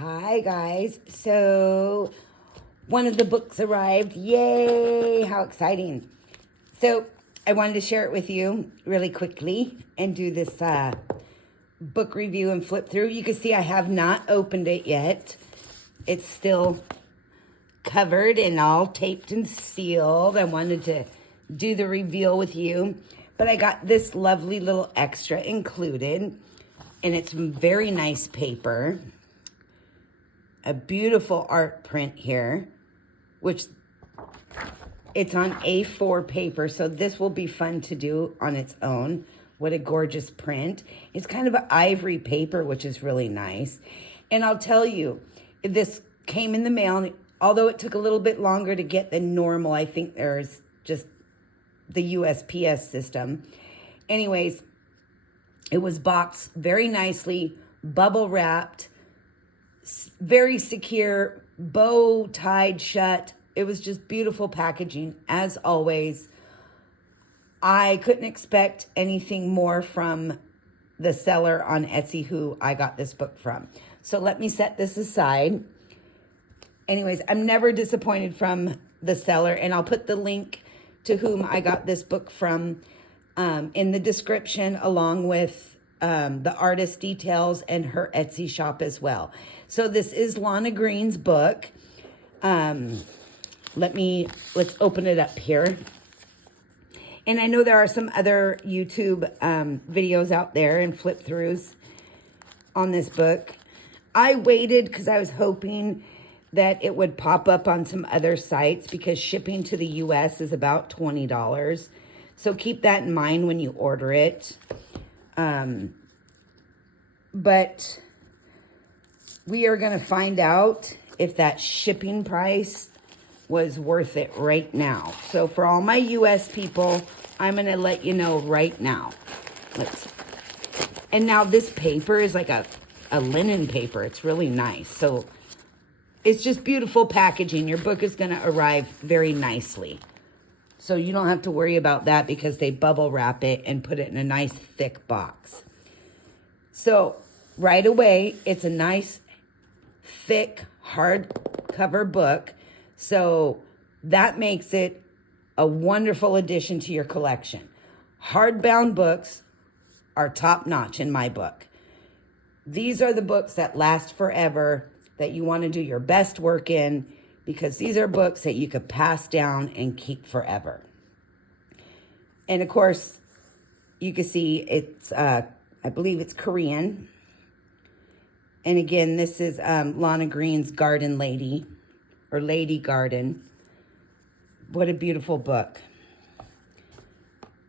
Hi guys, so one of the books arrived. Yay, how exciting. So I wanted to share it with you really quickly and do this book review and flip through. You can see I have not opened it yet. It's still covered and all taped and sealed. I wanted to do the reveal with you, but I got this lovely little extra included, and it's very nice paper. A beautiful art print here, which it's on A4 paper, so this will be fun to do on its own. What a gorgeous print. It's kind of an ivory paper, which is really nice. And I'll tell you, this came in the mail, and although it took a little bit longer to get than normal, I think there's just the USPS system. Anyways, it was boxed very nicely, bubble wrapped, very secure, bow tied shut. It was just beautiful packaging, as always. I couldn't expect anything more from the seller on Etsy who I got this book from. So let me set this aside. Anyways, I'm never disappointed from the seller, and I'll put the link to whom I got this book from in the description, along with the artist details and her Etsy shop as well. So this is Lana Green's book. Let's open it up here. And I know there are some other YouTube videos out there and flip throughs on this book. I waited because I was hoping that it would pop up on some other sites because shipping to the US is about $20. So keep that in mind when you order it. But we are going to find out if that shipping price was worth it right now. So for all my US people, I'm going to let you know right now. And now this paper is like a linen paper. It's really nice. So it's just beautiful packaging. Your book is going to arrive very nicely. So you don't have to worry about that because they bubble wrap it and put it in a nice thick box. So right away, it's a nice, thick, hardcover book. So that makes it a wonderful addition to your collection. Hardbound books are top notch in my book. These are the books that last forever, that you want to do your best work in, because these are books that you could pass down and keep forever. And of course, you can see it's, I believe it's Korean. And again, this is Lana Green's Garden Lady, or Lady Garden. What a beautiful book.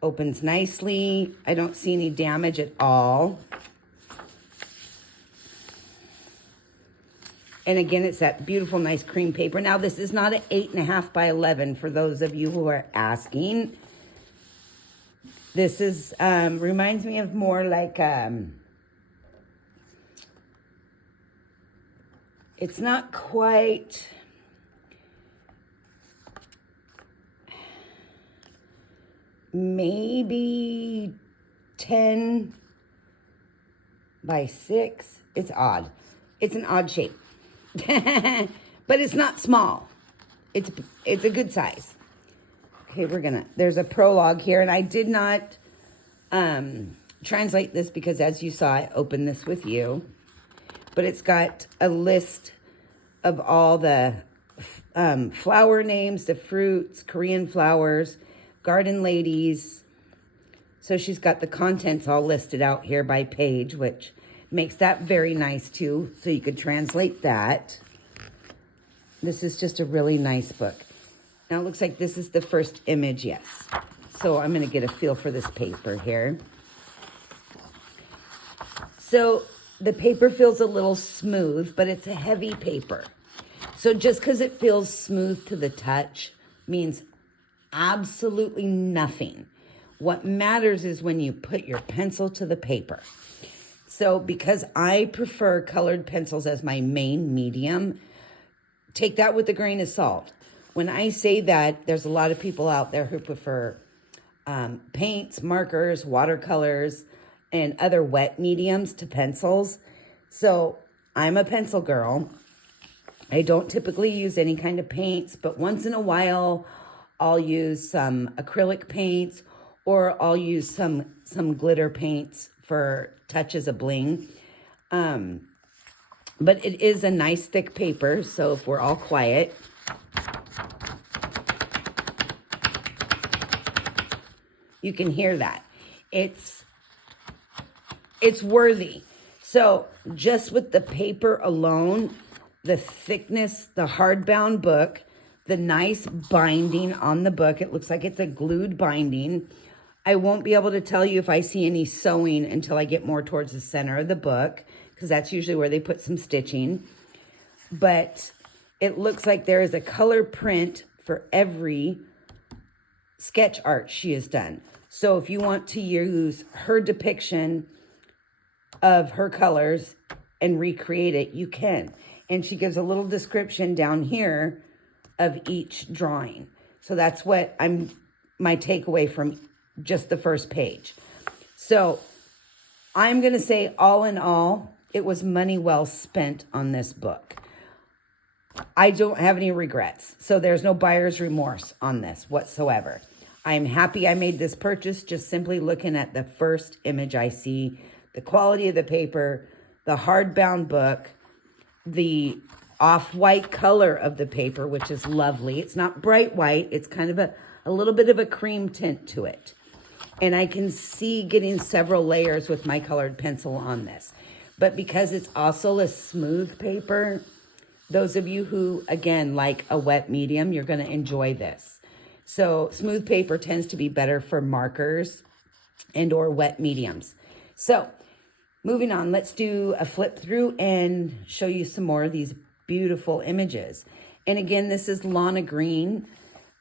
Opens nicely. I don't see any damage at all. And again, it's that beautiful, nice cream paper. Now, this is not an 8.5 by 11 for those of you who are asking. This is, reminds me of more like, it's not quite, maybe 10 by 6. It's odd. It's an odd shape. But it's not small. It's a good size. Okay, there's a prologue here, and I did not translate this because, as you saw, I opened this with you. But it's got a list of all the flower names, the fruits, Korean flowers, garden ladies. So she's got the contents all listed out here by page, which makes that very nice too. So you could translate that. This is just a really nice book. Now it looks like this is the first image, yes. So I'm going to get a feel for this paper here. So the paper feels a little smooth, but it's a heavy paper. So just because it feels smooth to the touch means absolutely nothing. What matters is when you put your pencil to the paper. So because I prefer colored pencils as my main medium, take that with a grain of salt. When I say that, there's a lot of people out there who prefer paints, markers, watercolors, and other wet mediums to pencils. So I'm a pencil girl. I don't typically use any kind of paints, but once in a while, I'll use some acrylic paints, or I'll use some glitter paints for touches of bling. But it is a nice thick paper, so if we're all quiet, you can hear that. It's worthy. So just with the paper alone, the thickness, the hardbound book, the nice binding on the book. It looks like it's a glued binding. I won't be able to tell you if I see any sewing until I get more towards the center of the book, because that's usually where they put some stitching. But it looks like there is a color print for every sketch art she has done. So if you want to use her depiction of her colors and recreate it, you can. And she gives a little description down here of each drawing. So that's what my takeaway from just the first page. So I'm going to say, all in all, it was money well spent on this book. I don't have any regrets. So there's no buyer's remorse on this whatsoever. I'm happy I made this purchase just simply looking at the first image I see, the quality of the paper, the hardbound book, the off-white color of the paper, which is lovely. It's not bright white. It's kind of a little bit of a cream tint to it. And I can see getting several layers with my colored pencil on this. But because it's also a smooth paper, those of you who, again, like a wet medium, you're going to enjoy this. So smooth paper tends to be better for markers and or wet mediums. So moving on, let's do a flip through and show you some more of these beautiful images. And again, this is Lana Green.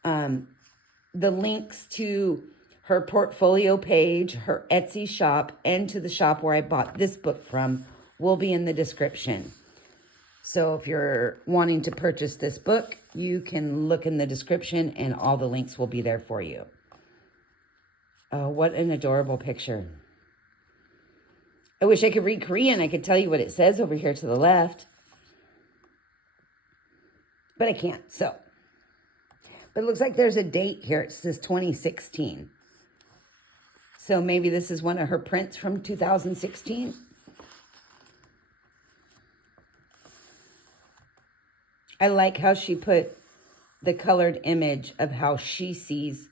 The links to her portfolio page, her Etsy shop, and to the shop where I bought this book from will be in the description. So if you're wanting to purchase this book, you can look in the description and all the links will be there for you. Oh, what an adorable picture. I wish I could read Korean. I could tell you what it says over here to the left. But I can't, so. But it looks like there's a date here. It says 2016. So maybe this is one of her prints from 2016. I like how she put the colored image of how she sees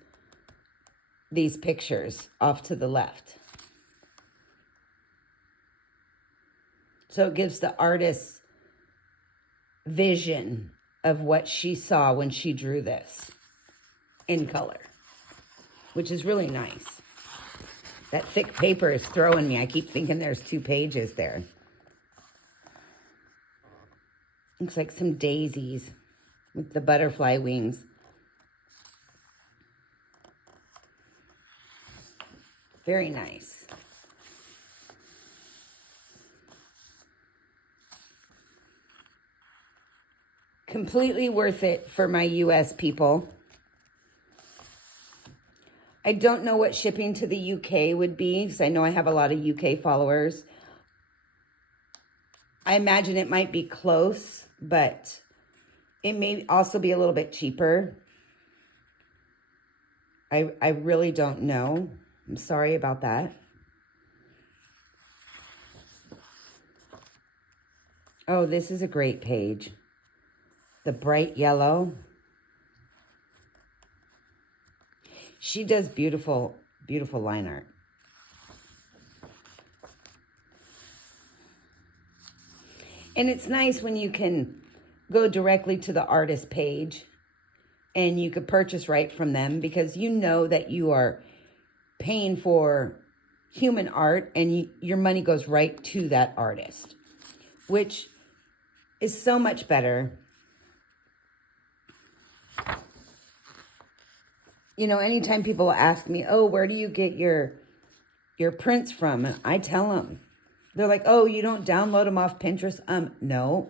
these pictures off to the left. So it gives the artist's vision of what she saw when she drew this in color, which is really nice. That thick paper is throwing me. I keep thinking there's 2 pages there. Looks like some daisies with the butterfly wings. Very nice. Completely worth it for my US people. I don't know what shipping to the UK would be, because I know I have a lot of UK followers. I imagine it might be close, but it may also be a little bit cheaper. I really don't know. I'm sorry about that. Oh, this is a great page. The bright yellow. She does beautiful, beautiful line art. And it's nice when you can go directly to the artist page and you could purchase right from them, because you know that you are paying for human art and your money goes right to that artist, which is so much better. You know, anytime people ask me, oh, where do you get your prints from? And I tell them. They're like, oh, you don't download them off Pinterest? No,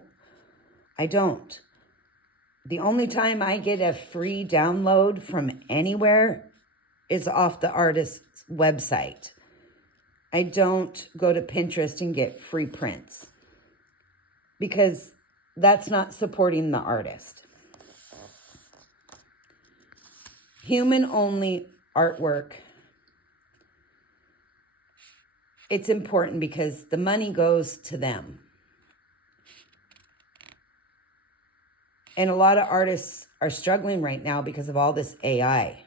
I don't. The only time I get a free download from anywhere is off the artist's website. I don't go to Pinterest and get free prints. because that's not supporting the artist. Human-only artwork, it's important because the money goes to them. And a lot of artists are struggling right now because of all this AI.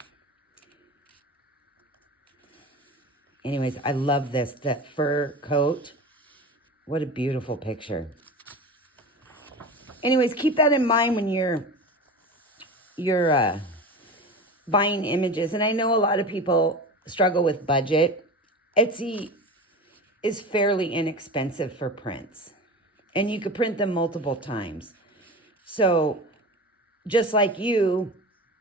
Anyways, I love this, that fur coat. What a beautiful picture. Anyways, keep that in mind when you're buying images. And I know a lot of people struggle with budget. Etsy is fairly inexpensive for prints. And you could print them multiple times. So just like you,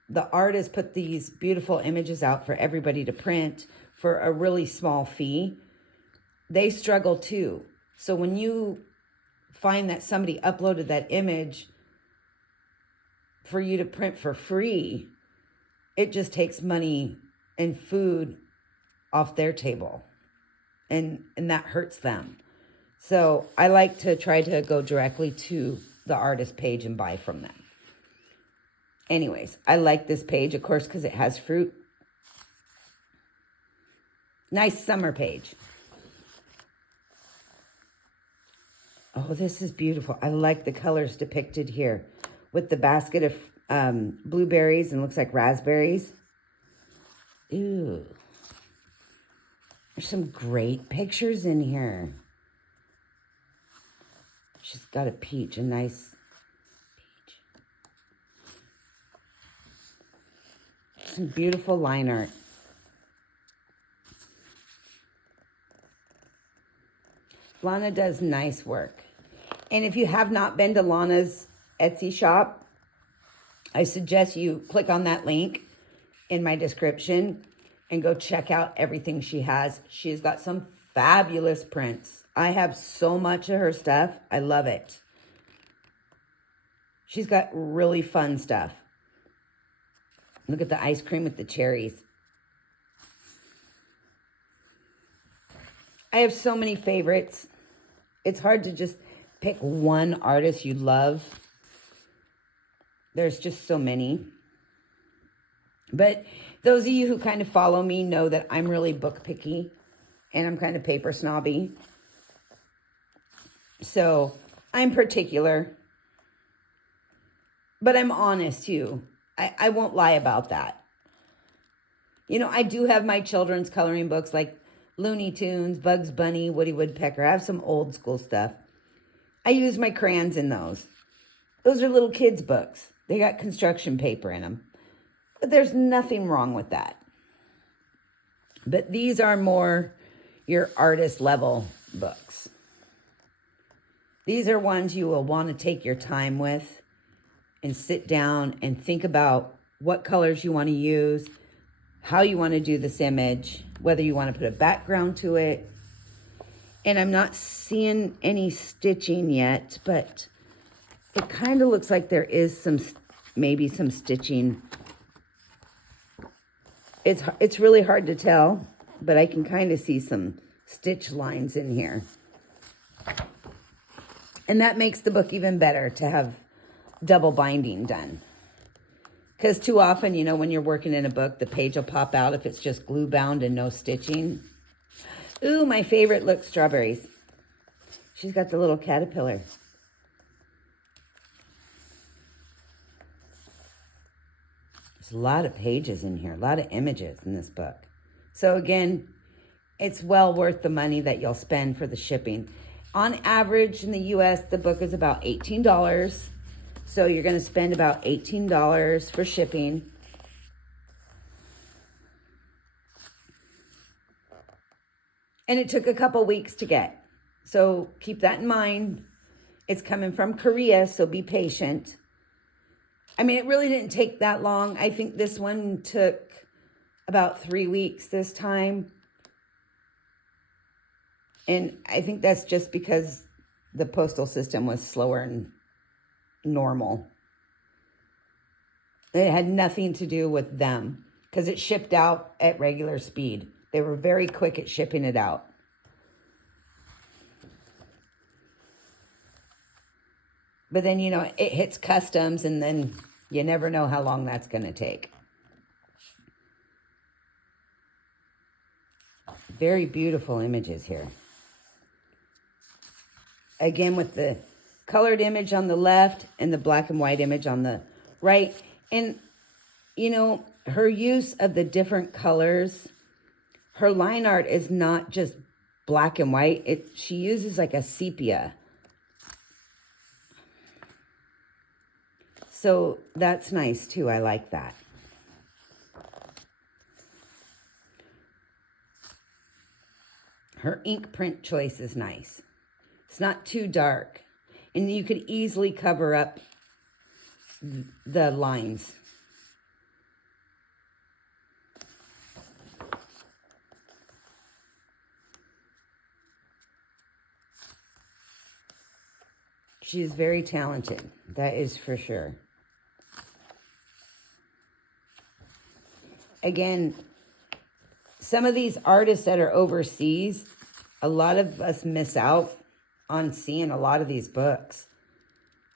the artist put these beautiful images out for everybody to print for a really small fee. They struggle too. So when you find that somebody uploaded that image for you to print for free, it just takes money and food off their table. And that hurts them. So I like to try to go directly to the artist page and buy from them. Anyways, I like this page, of course, because it has fruit. Nice summer page. Oh, this is beautiful. I like the colors depicted here with the basket of blueberries and looks like raspberries. Ooh. There's some great pictures in here. She's got a peach, a nice peach. Some beautiful line art. Lana does nice work. And if you have not been to Lana's Etsy shop, I suggest you click on that link in my description and go check out everything she has. She's got some fabulous prints. I have so much of her stuff. I love it. She's got really fun stuff. Look at the ice cream with the cherries. I have so many favorites. It's hard to just pick one artist you love. There's just so many. But those of you who kind of follow me know that I'm really book picky and I'm kind of paper snobby. So I'm particular, but I'm honest too. I won't lie about that. You know, I do have my children's coloring books like Looney Tunes, Bugs Bunny, Woody Woodpecker. I have some old school stuff. I use my crayons in those. Those are little kids' books. They got construction paper in them. But there's nothing wrong with that. But these are more your artist level books. These are ones you will want to take your time with and sit down and think about what colors you want to use, how you want to do this image, whether you want to put a background to it. And I'm not seeing any stitching yet, but it kind of looks like there is maybe some stitching. It's really hard to tell, but I can kind of see some stitch lines in here. And that makes the book even better to have double binding done. Because too often, you know, when you're working in a book, the page will pop out if it's just glue bound and no stitching. Ooh, my favorite, look, strawberries. She's got the little caterpillar. There's a lot of pages in here, a lot of images in this book. So again, it's well worth the money that you'll spend for the shipping. On average in the US, the book is about $18. So you're going to spend about $18 for shipping. And it took a couple weeks to get. So keep that in mind. It's coming from Korea, so be patient. I mean, it really didn't take that long. I think this one took about 3 weeks this time. And I think that's just because the postal system was slower than normal. It had nothing to do with them because it shipped out at regular speed. They were very quick at shipping it out. But then, you know, it hits customs, and then you never know how long that's going to take. Very beautiful images here. Again, with the colored image on the left and the black and white image on the right. And, you know, her use of the different colors, her line art is not just black and white. She uses like a sepia. So that's nice too. I like that. Her ink print choice is nice. It's not too dark. And you could easily cover up the lines. She is very talented. That is for sure. Again, some of these artists that are overseas, a lot of us miss out on seeing a lot of these books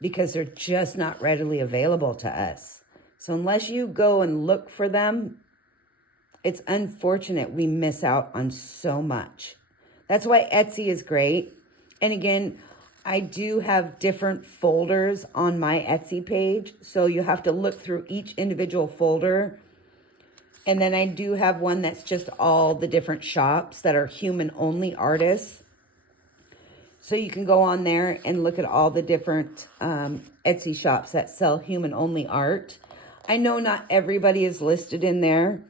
because they're just not readily available to us. So unless you go and look for them, it's unfortunate we miss out on so much. That's why Etsy is great. And again, I do have different folders on my Etsy page, so you have to look through each individual folder. And then I do have one that's just all the different shops that are human-only artists. So you can go on there and look at all the different Etsy shops that sell human-only art. I know not everybody is listed in there.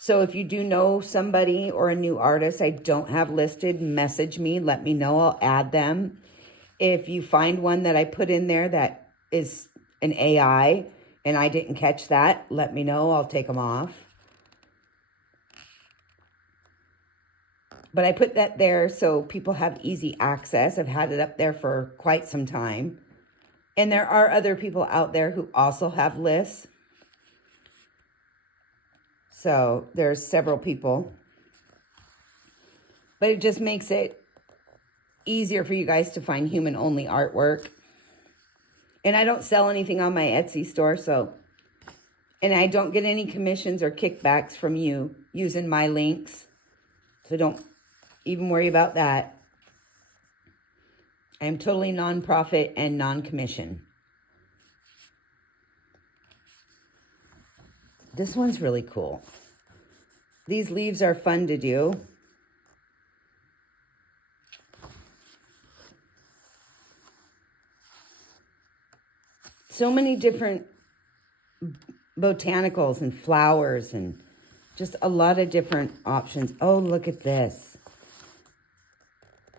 So if you do know somebody or a new artist I don't have listed, message me, let me know, I'll add them. If you find one that I put in there that is an AI and I didn't catch that, let me know, I'll take them off. But I put that there so people have easy access. I've had it up there for quite some time. And there are other people out there who also have lists. So there's several people. But it just makes it easier for you guys to find human-only artwork. And I don't sell anything on my Etsy store, so... And I don't get any commissions or kickbacks from you using my links. So don't even worry about that. I am totally non-profit and non-commission. This one's really cool. These leaves are fun to do. So many different botanicals and flowers and just a lot of different options. Oh, look at this.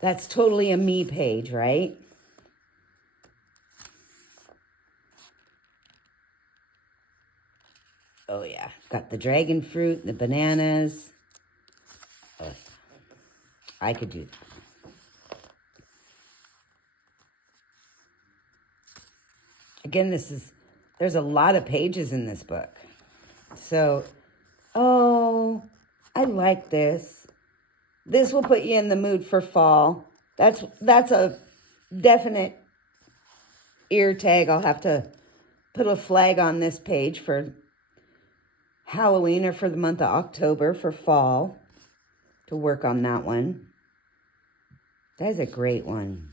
That's totally a me page, right? Oh, yeah. Got the dragon fruit, the bananas. Oh, I could do that. Again, there's a lot of pages in this book. So, oh, I like this. This will put you in the mood for fall. That's a definite ear tag. I'll have to put a flag on this page for Halloween or for the month of October for fall to work on that one. That is a great one.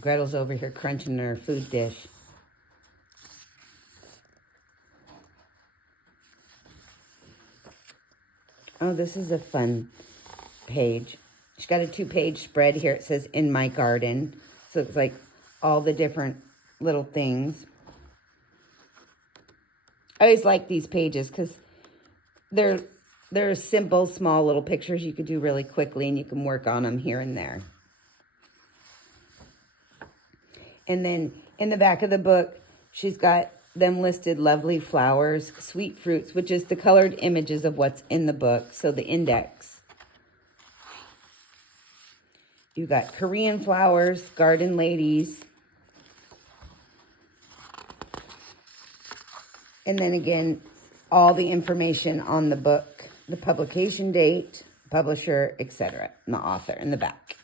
Gretel's over here crunching her food dish. Oh, this is a fun page. She's got a 2-page spread here. It says, "In My Garden." So it's like all the different little things. I always like these pages because they're simple, small little pictures you could do really quickly, and you can work on them here and there. And then in the back of the book, she's got them listed: lovely flowers, sweet fruits, which is the colored images of what's in the book. So the index. You got Korean flowers, garden ladies. And then again, all the information on the book the publication date, publisher, etc., and the author in the back.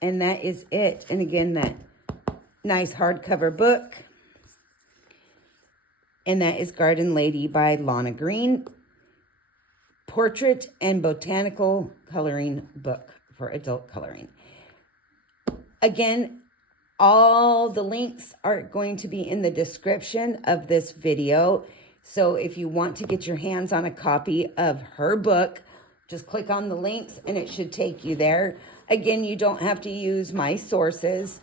And that is it. And again, that nice hardcover book. And that is Garden Lady by Lana Green. Portrait and botanical coloring book for adult coloring. Again, all the links are going to be in the description of this video. So if you want to get your hands on a copy of her book, just click on the links and it should take you there. Again, you don't have to use my sources.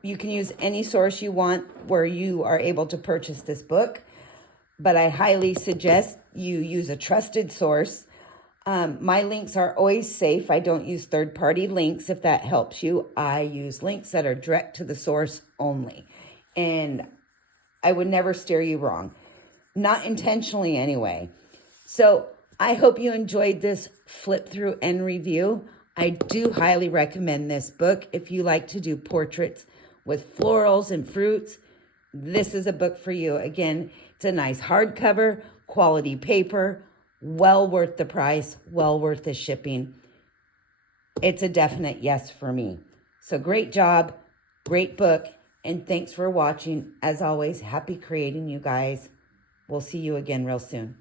You can use any source you want where you are able to purchase this book. But I highly suggest you use a trusted source. My links are always safe. I don't use third-party links if that helps you. I use links that are direct to the source only. And I would never steer you wrong. Not intentionally anyway. So I hope you enjoyed this flip through and review. I do highly recommend this book. If you like to do portraits with florals and fruits, this is a book for you. Again, it's a nice hardcover, quality paper, well worth the price, well worth the shipping. It's a definite yes for me. So great job, great book, and thanks for watching. As always, happy creating, you guys. We'll see you again real soon.